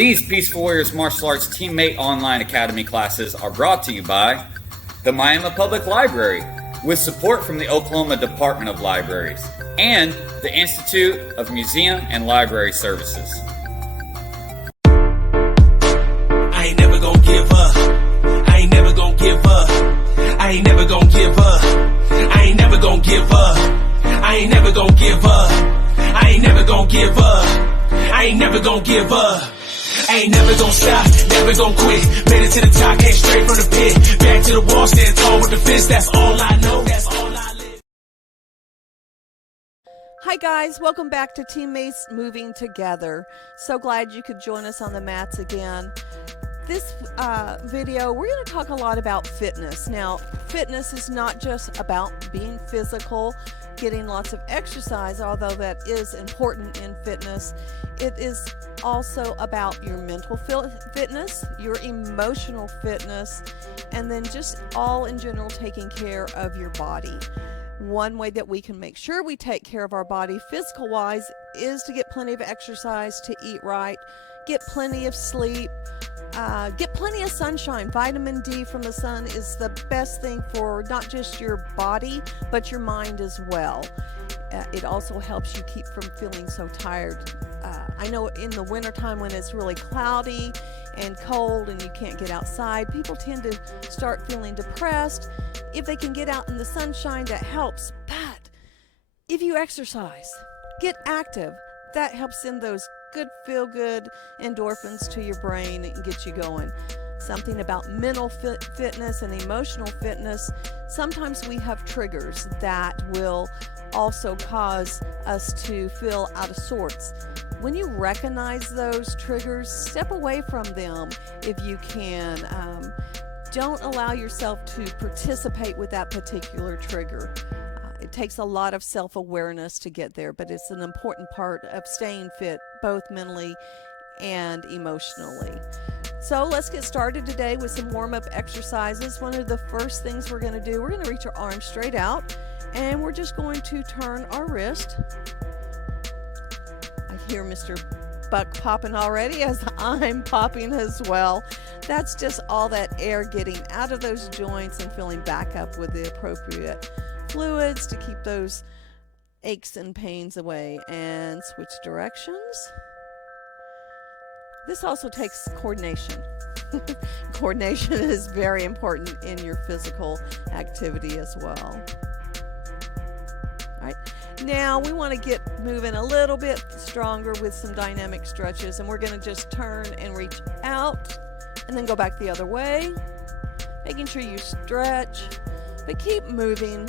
These Peaceful Warriors Martial Arts Teammate Online Academy classes are brought to you by the Miami Public Library, with support from the Oklahoma Department of Libraries, and the Institute of Museum and Library Services. I ain't never gonna give up. I ain't never gonna give up. I ain't never gonna give up. I ain't never gonna give up. I ain't never gonna give up. I ain't never gonna give up. I ain't never gonna give up. I ain't never gonna stop, never gonna quit. Made it to the top, came straight from the pit. Back to the wall, stand tall with the fist. That's all I know, that's all I live. Hi guys, welcome back to Teammates Moving Together. So glad you could join us on the mats again. This video, we're going to talk a lot about fitness. Now, fitness is not just about being physical, getting lots of exercise, although that is important in fitness. It is also about your mental fitness, your emotional fitness, and then just all in general taking care of your body. One way that we can make sure we take care of our body physical wise is to get plenty of exercise, to eat right, get plenty of sleep, get plenty of sunshine. Vitamin D from the sun is the best thing for not just your body, but your mind as well. It also helps you keep from feeling so tired. I know in the wintertime when it's really cloudy and cold and you can't get outside, people tend to start feeling depressed. If they can get out in the sunshine, that helps. But if you exercise, get active, that helps send those good feel-good endorphins to your brain and get you going. Something about mental fitness and emotional fitness, sometimes we have triggers that will also cause us to feel out of sorts. When you recognize those triggers, step away from them if you can. Don't allow yourself to participate with that particular trigger. It takes a lot of self-awareness to get there, but it's an important part of staying fit, both mentally and emotionally. So let's get started today with some warm-up exercises. One of the first things we're going to do, we're going to reach our arms straight out, and we're just going to turn our wrist. I hear Mr. Buck popping already as I'm popping as well. That's just all that air getting out of those joints and filling back up with the appropriate fluids to keep those aches and pains away. And switch directions. This also takes coordination. Coordination is very important in your physical activity as well. All right. Now we want to get moving a little bit stronger with some dynamic stretches, and we're going to just turn and reach out and then go back the other way, making sure you stretch, but keep moving.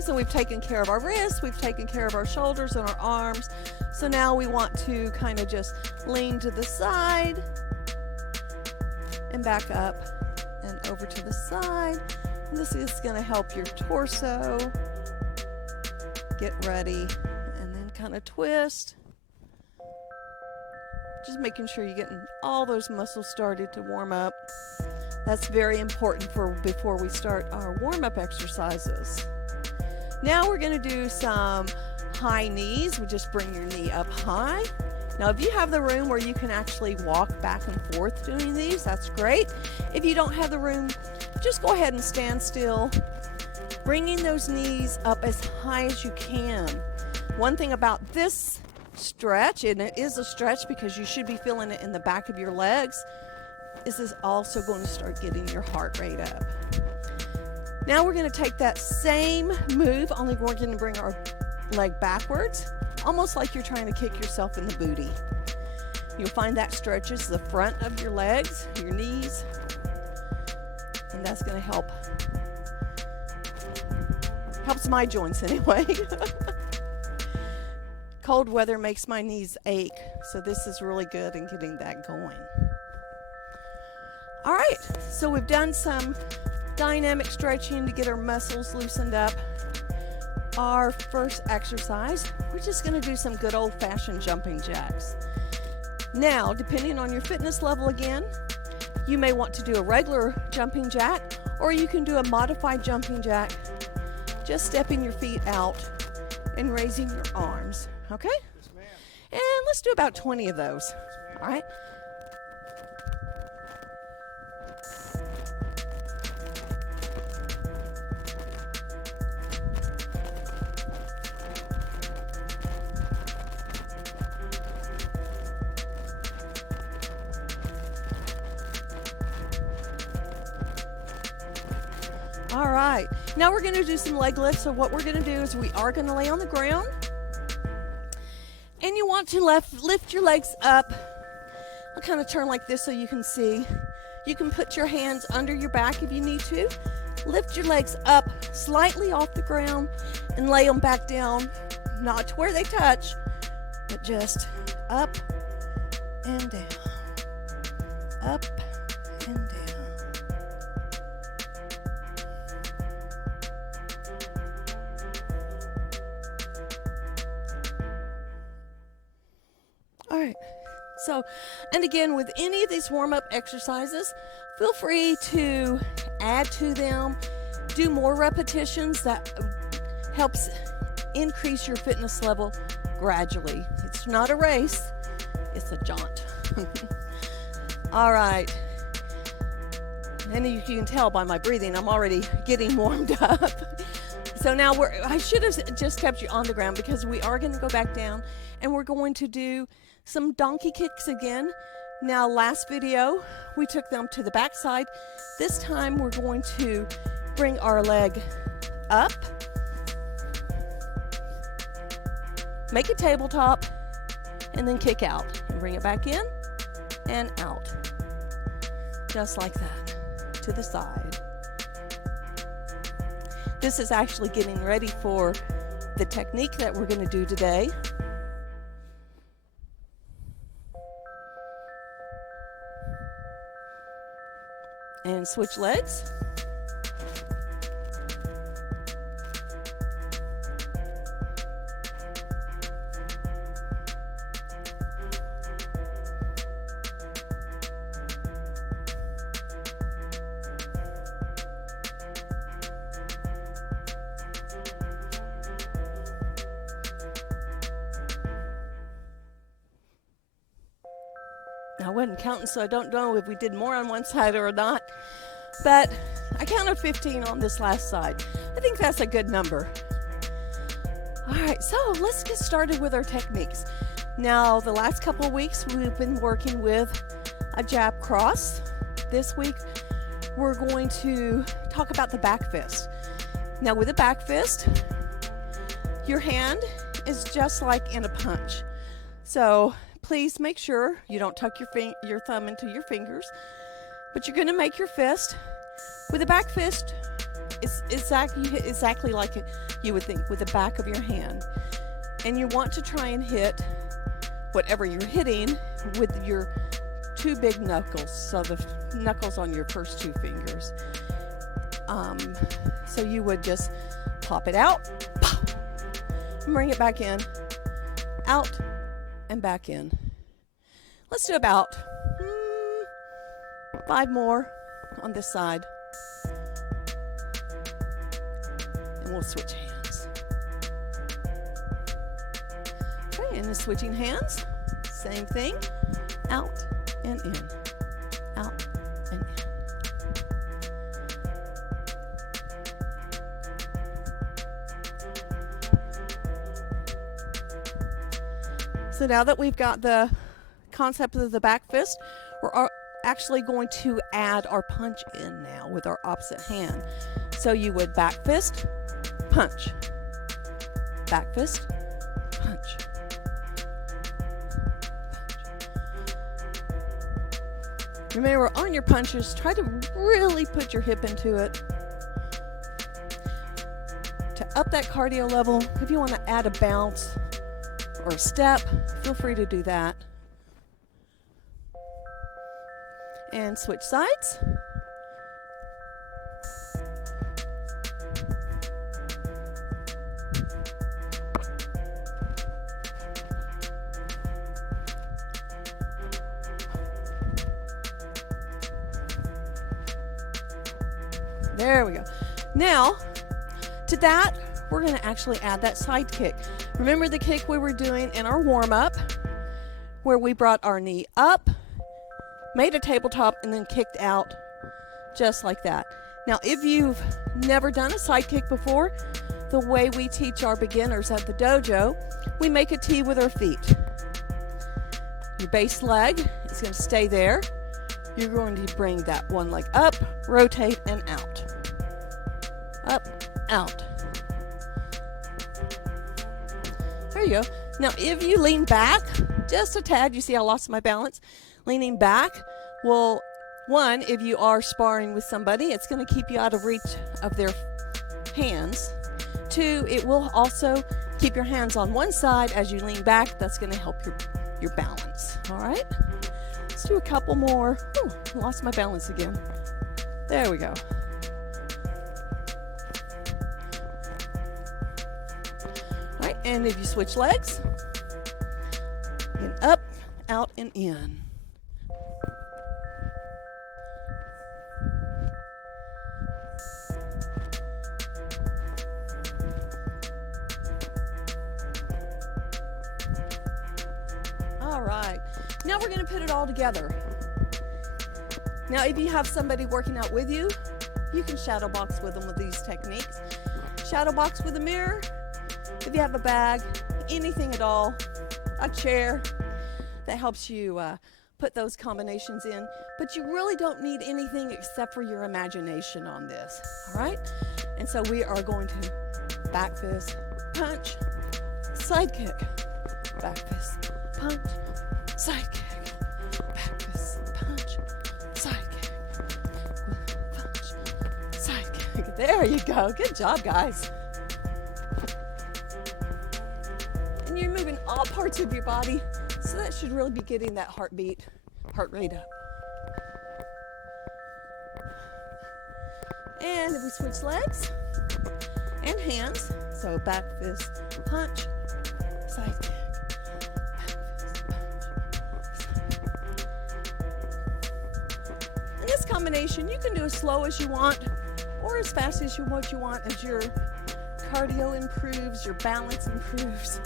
So we've taken care of our wrists, we've taken care of our shoulders and our arms. So now we want to kind of just lean to the side and back up and over to the side. And this is going to help your torso get ready, and then kind of twist. Just making sure you're getting all those muscles started to warm up. That's very important before we start our warm-up exercises. Now we're going to do some high knees. We just bring your knee up high. Now if you have the room where you can actually walk back and forth doing these, that's great. If you don't have the room, just go ahead and stand still, bringing those knees up as high as you can. One thing about this stretch, and it is a stretch because you should be feeling it in the back of your legs, is this also going to start getting your heart rate up. Now we're going to take that same move, only we're going to bring our leg backwards, almost like you're trying to kick yourself in the booty. You'll find that stretches the front of your legs, your knees, and that's going to helps my joints anyway. Cold weather makes my knees ache, so this is really good in getting that going. All right, so we've done some dynamic stretching to get our muscles loosened up. Our first exercise, we're just going to do some good old-fashioned jumping jacks. Now, depending on your fitness level again, You may want to do a regular jumping jack, or you can do a modified jumping jack, just stepping your feet out and raising your arms, okay? And let's do about 20 of those, all right? All right, now we're going to do some leg lifts. So what we're going to do is we are going to lay on the ground, and you want to lift your legs up. I'll kind of turn like this so you can see. You can put your hands under your back if you need to. Lift your legs up slightly off the ground and lay them back down, not to where they touch, but just up and down, up and down. All right, so, and again, with any of these warm-up exercises, feel free to add to them, do more repetitions. That helps increase your fitness level gradually. It's not a race, it's a jaunt. All right, and you can tell by my breathing, I'm already getting warmed up. So now I should have just kept you on the ground, because we are going to go back down and we're going to do some donkey kicks again. Now, last video, we took them to the back side. This time, we're going to bring our leg up, make a tabletop, and then kick out. And bring it back in and out. Just like that, to the side. This is actually getting ready for the technique that we're going to do today. And switch legs. I wasn't counting, so I don't know if we did more on one side or not, but I counted 15 on this last side. I think that's a good number. All right, so let's get started with our techniques. Now, the last couple of weeks, we've been working with a jab cross. This week, we're going to talk about the back fist. Now, with a back fist, your hand is just like in a punch. So please make sure you don't tuck your thumb into your fingers, but you're going to make your fist. With a back fist, it's exactly like you would think, with the back of your hand. And you want to try and hit whatever you're hitting with your two big knuckles, so the knuckles on your first two fingers. So you would just pop it out, pop, and bring it back in, out, and back in. Let's do about 5 more on this side. And we'll switch hands. Okay, and then switching hands, same thing, out and in, out and in. So now that we've got the concept of the back fist, we're actually going to add our punch in now with our opposite hand. So you would back fist, punch, back fist, punch. Remember, on your punches, try to really put your hip into it. To up that cardio level, if you want to add a bounce or a step, feel free to do that. And switch sides. There we go. Now, to that, we're going to actually add that side kick. Remember the kick we were doing in our warm-up, where we brought our knee up, made a tabletop, and then kicked out just like that. Now, if you've never done a side kick before, the way we teach our beginners at the dojo, we make a T with our feet. Your base leg is going to stay there. You're going to bring that one leg up, rotate, and out. Up, out. There you go. Now, if you lean back just a tad, you see I lost my balance. Leaning back will, one, if you are sparring with somebody, it's going to keep you out of reach of their hands. Two, it will also keep your hands on one side as you lean back. That's going to help your balance. All right? Let's do a couple more. Ooh, lost my balance again. There we go. All right, and if you switch legs, and up, out, and in. All right, now we're going to put it all together. Now, if you have somebody working out with you, you can shadow box with them with these techniques. Shadow box with a mirror, if you have a bag, anything at all, a chair, that helps you put those combinations in. But you really don't need anything except for your imagination on this, all right? And so we are going to back fist, punch, side kick, back fist, punch, side kick, back fist, punch, side kick, punch, side kick. There you go. Good job, guys. And you're moving all parts of your body, so that should really be getting that heart rate up. And if we switch legs and hands, so back fist, punch, side kick. This combination you can do as slow as you want or as fast as you want as your cardio improves, your balance improves.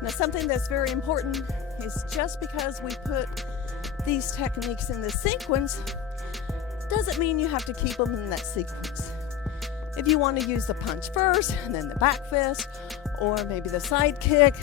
Now, something that's very important is just because we put these techniques in the sequence doesn't mean you have to keep them in that sequence. If you want to use the punch first and then the back fist, or maybe the side kick,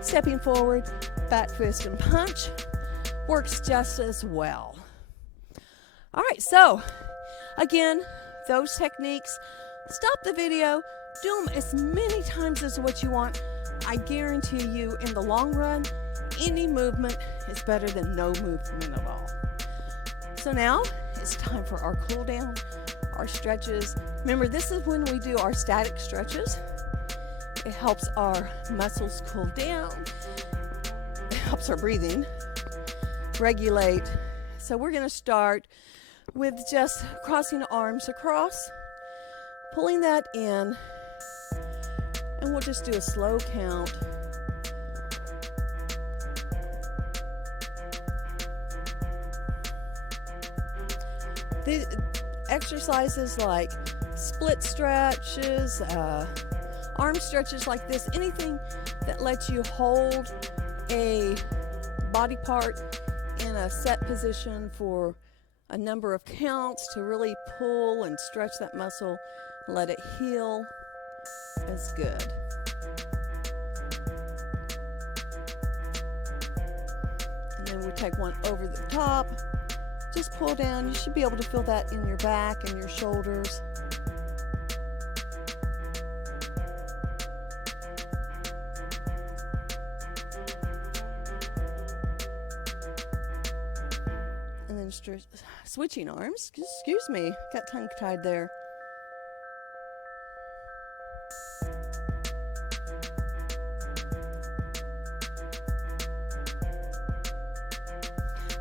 stepping forward, back fist and punch works just as well. All right, so again, those techniques, stop the video, do them as many times as what you want. I guarantee you, in the long run, any movement is better than no movement at all. So now it's time for our cool down, our stretches. Remember, this is when we do our static stretches. It helps our muscles cool down. It helps our breathing regulate. So we're going to start with just crossing the arms across, pulling that in, and we'll just do a slow count. The exercises like split stretches, arm stretches like this, anything that lets you hold a body part in a set position for a number of counts to really pull and stretch that muscle, let it heal, is good. And then we take one over the top. Just pull down. You should be able to feel that in your back and your shoulders. And then switching arms. Excuse me, got tongue tied there.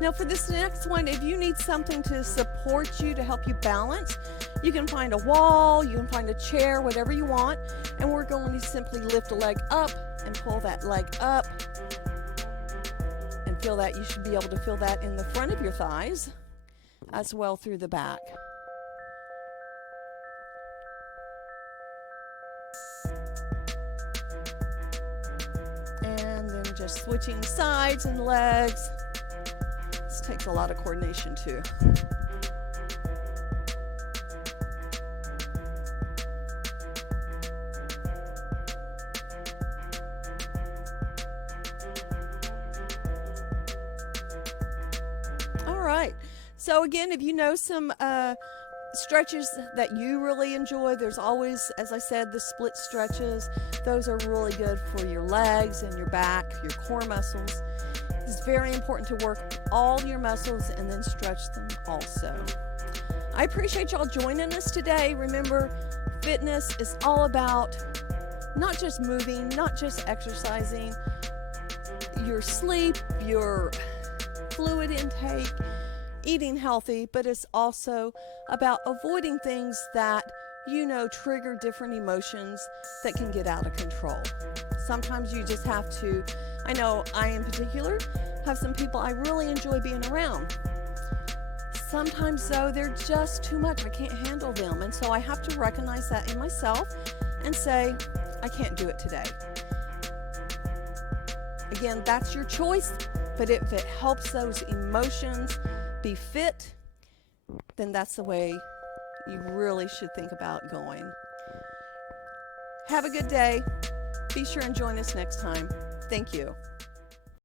Now for this next one, if you need something to support you, to help you balance, You can find a wall, you can find a chair, whatever you want, and we're going to simply lift a leg up and pull that leg up and feel that. You should be able to feel that in the front of your thighs as well through the back. And then just switching sides and legs. This takes a lot of coordination too. All right. So again, if you know some stretches that you really enjoy, there's always, as I said, the split stretches. Those are really good for your legs and your back, your core muscles. It's very important to work all your muscles and then stretch them also. I appreciate y'all joining us today. Remember, fitness is all about not just moving, not just exercising, your sleep, your fluid intake, eating healthy, but it's also about avoiding things that you know trigger different emotions that can get out of control. Sometimes you just have to, I know I in particular have some people I really enjoy being around. Sometimes though, they're just too much. I can't handle them. And so I have to recognize that in myself and say, I can't do it today. Again, that's your choice, but if it helps those emotions be fit, then that's the way you really should think about going. Have a good day. Be sure and join us next time. Thank you.